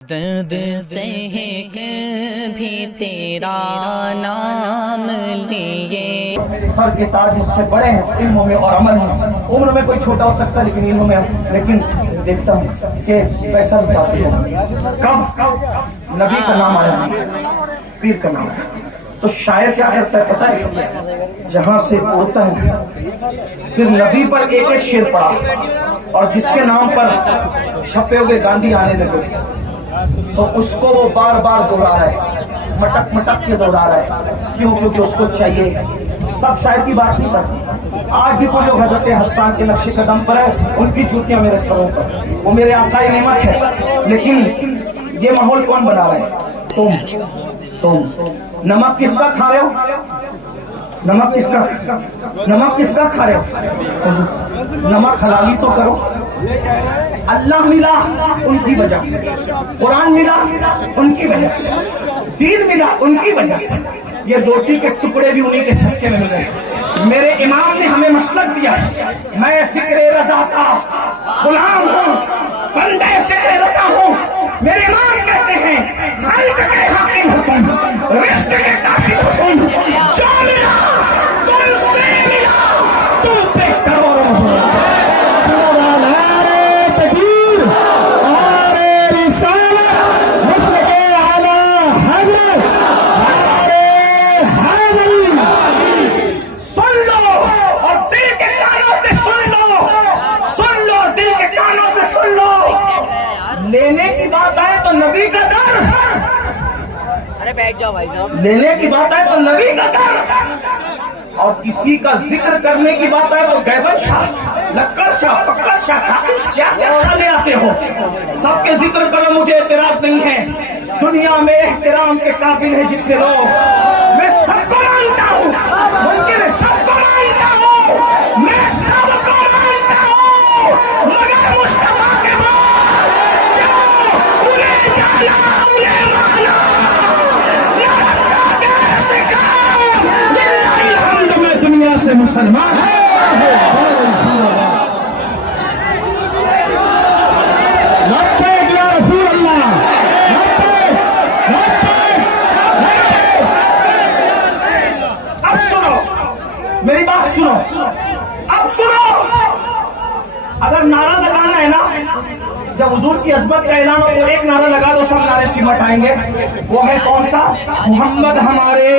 درد سہ بھی تیرا نام لیے. میرے سر کے تاج مجھ سے بڑے ہیں علموں میں اور عمل میں. عمر میں کوئی چھوٹا ہو سکتا ہے لیکن علموں میں لیکن دیکھتا ہوں کہ پیسہ نکالتے ہوں. کب نبی کا نام آیا, پیر کا نام آیا تو شاعر کیا کرتا ہے پتہ ہے, جہاں سے اڑتا ہے پھر نبی پر ایک ایک شعر پڑا, اور جس کے نام پر چھپے ہوئے گاندھی آنے لگے تو اس کو وہ بار بار دوہرا رہا ہے, مٹک مٹک کے دوہرا رہا ہے. کیوں؟ کیونکہ اس کو چاہیے. سب شاعر کی بات نہیں کرتی. آج بھی کوئی لوگ حضرت حسان کے نقش قدم پر ہے, ان کی جوتیاں میرے سروں پر, وہ میرے آقا نعمت ہے. لیکن یہ ماحول کون بنا رہا ہے؟ تم نمک کس کا کھا رہے ہو؟ نمک کس کا کھا رہے ہو؟ نمک حلالی تو کرو. اللہ ملا ان کی وجہ سے, قرآن ملا ان کی وجہ سے, دین ملا ان کی وجہ سے. یہ روٹی کے ٹکڑے بھی انہی کے صدقے میں ملے. میرے امام نے ہمیں مسلک دیا ہے. میں فکر رضا کا غلام ہوں, بندے فکر رضا ہوں. میرے امام کہتے ہیں خالق کے حاکم ہو تم, رزق کے کاشف ہو تم. جو ملا تم سے ملا, تم پہ کروڑوں ہو. لینے کی بات آئے تو نبی کا در, ارے بیٹھ جاؤ بھائی صاحب. لینے کی بات آئے تو نبی کا در, اور کسی کا ذکر کرنے کی بات آئے تو گیبر شاہ, لکڑ شاہ, پکڑ شاہ, کھاکر شاہ, کیا کیا شاہ لے آتے ہو. سب کے ذکر کرو, مجھے اعتراض نہیں ہے. دنیا میں احترام کے قابل ہے جتنے لوگ, میں سب کو مانتا ہوں. ممکن ہے سب کو مانتا ہوں, میں سب کو مانتا ہوں, مگر مصطفیٰ کے بعد انہیں جانا انہیں مانا نہ رکھا دیس کام. للہ الحمد, میں دنیا سے مسلمان ہوں. لبیک یا رسول اللہ, لبیک لبیک لبیک. اب سنو میری بات, سنو اب سنو. اگر نعرہ لگانا ہے نا, جب حضور کی عظمت کا اعلان ہو تو ایک نعرہ لگا دو, سب نعرے سمٹ آئیں گے. وہ ہے کون سا؟ محمد ہمارے,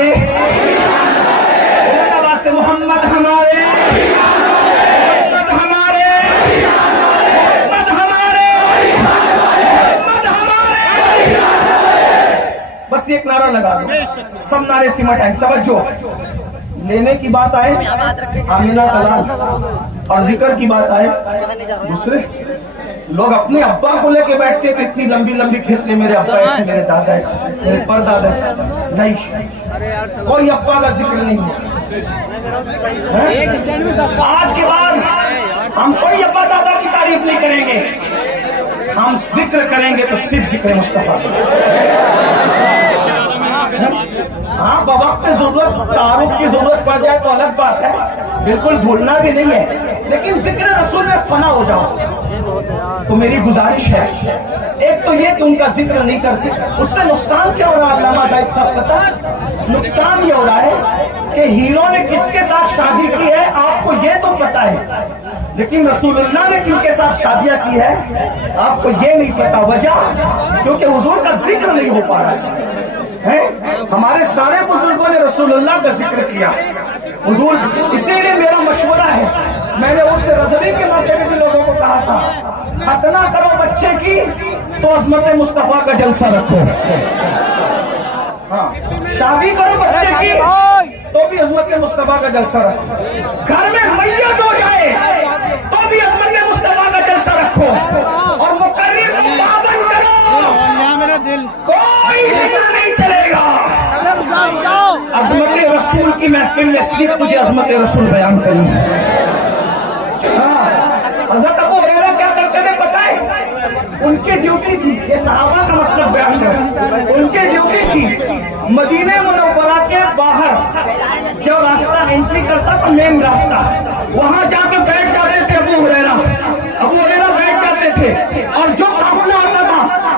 سے محمد ہمارے, محمد ہمارے, محمد ہمارے, محمد ہمارے. بس ایک نعرہ لگا دو, سب نعرے سمٹ آئیں. توجہ, لینے کی بات آئے آمینہ کلام, اور ذکر کی بات آئے دوسرے لوگ. اپنے ابا کو لے کے بیٹھتے تھے, اتنی لمبی لمبی کھیتیں, میرے ابا ایسے, میرے دادا ایسے, میرے پردادا ایسے. نہیں, کوئی ابا کا ذکر نہیں ہے. آج کے بعد ہم کوئی ابا دادا کی تعریف نہیں کریں گے, ہم ذکر کریں گے تو صرف ذکر مصطفیٰ. ہاں, بوقت ضرورت تعارف کی ضرورت پڑ جائے تو الگ بات ہے, بالکل بھولنا بھی نہیں ہے, لیکن ذکر رسول میں فنا ہو جاؤ. تو میری گزارش ہے, ایک تو یہ کہ ان کا ذکر نہیں کرتے, اس سے نقصان کیا ہو رہا ہے علامہ زاہد صاحب پتہ ہے؟ نقصان یہ ہو رہا ہے کہ ہیرو نے کس کے ساتھ شادی کی ہے آپ کو یہ تو پتا ہے, لیکن رسول اللہ نے کن کے ساتھ شادیاں کی ہے آپ کو یہ نہیں پتا. وجہ کیونکہ حضور کا ذکر نہیں ہو پا رہا ہے. ہمارے سارے بزرگوں نے رسول اللہ کا ذکر کیا. حضور, اسی لیے میرا مشورہ ہے, میں نے اس رضوی کے موقع میں بھی لوگوں کو کہا تھا, ختنہ کرو بچے کی تو عظمت مصطفیٰ کا جلسہ رکھو. ہاں, شادی کرو بچے کی تو بھی عظمت مصطفیٰ کا جلسہ رکھو. گھر میں میت ہو جائے تو بھی عظمت مصطفیٰ کا جلسہ رکھو. اور مقرر کو پابند کرو, کوئی ذکر نہیں چلے گا. عظمت رسول کی محفل میں صرف تجھے عظمت رسول بیان کرنی ہے. حضرت ابو ہریرہ کیا کرتے تھے پتہ ہے؟ ان کی ڈیوٹی تھی, یہ صحابہ کا مسلک بیان ہے, ان کی ڈیوٹی تھی مدینہ منورہ کے باہر جو راستہ انٹری کرتا تھا, مین راستہ, وہاں جا کے بیٹھ جاتے تھے. ابو ہریرہ بیٹھ جاتے تھے, اور جو قافلہ آتا تھا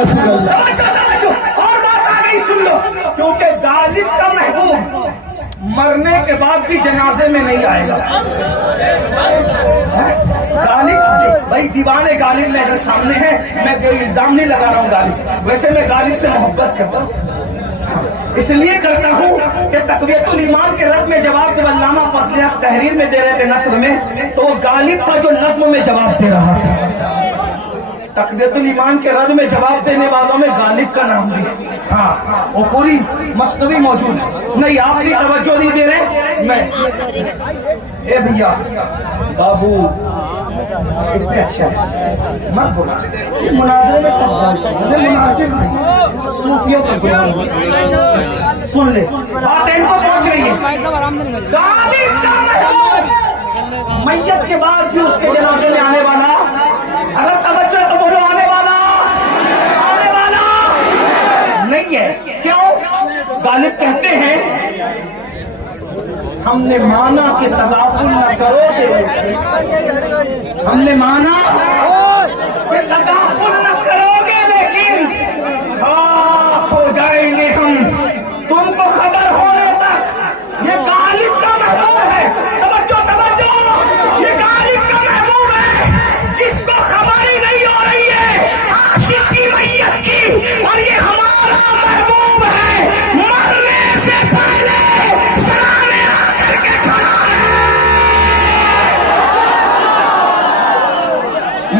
رسول اللہ. توجہ اور بات آ گئی سن لو, کیونکہ غالب کا محبوب مرنے کے بعد بھی جنازے میں نہیں آئے گا. غالب بھائی دیوان غالب میرے سامنے ہے, میں کوئی الزام نہیں لگا رہا ہوں غالب سے, ویسے میں غالب سے محبت کرتا ہوں, اس لیے کرتا ہوں کہ تقویت الایمان کے رد میں جواب جب علامہ فضل حق تحریر میں دے رہے تھے نثر میں, تو وہ غالب تھا جو نظم میں جواب دے رہا تھا. تقویت الایمان کے رد میں جواب دینے والوں میں غالب کا نام بھی ہے. ہاں وہ پوری مثنوی موجود ہے. نہیں آپ بھی توجہ نہیں دے رہے, میں اے بھیا بابو اتنے اچھے ہیں مت بولا, مناظرے میں سب جانتا ہے, جنہیں مناظر نہیں صوفیوں کا گناہ. سن لے بات ان کو پہنچ رہی ہے. غالب کا محبوب میت کے بعد بھی اس کے جنازے میں آنے والا, اگر توجہ تو بولو آنے والا نہیں ہے. کیوں؟ غالب کہتے ہیں ہم نے مانا کہ تغافل نہ کرو گے, ہم نے مانا کہ تغافل نہ کرو گے, لیکن خاک ہو جائیں گے ہم تم کو خبر ہونے تک. یہ غالب کا محبوب ہے. توجہ یہ غالب کا محبوب ہے جس کو خبر ہی نہیں ہو رہی ہے عاشق کی میت کی, اور یہ ہمارا محبوب ہے مرنے سے پہلے سرانے آ کر کے کھڑا ہے.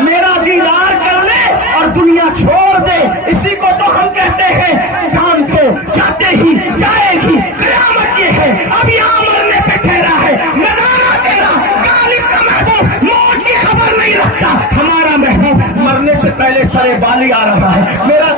میرا دیدار کر لے اور دنیا چھوڑ دے, اسی کو تو ہم کہتے ہیں جان تو جاتے ہی جائے گی, قیامت یہ ہے اب یہاں مرنے پہ ٹھہرا ہے. نظارہ تیرا غالب کا محبوب موت کی خبر نہیں رکھتا, ہمارا محبوب مرنے سے پہلے سرے بالی آ رہا ہے. میرا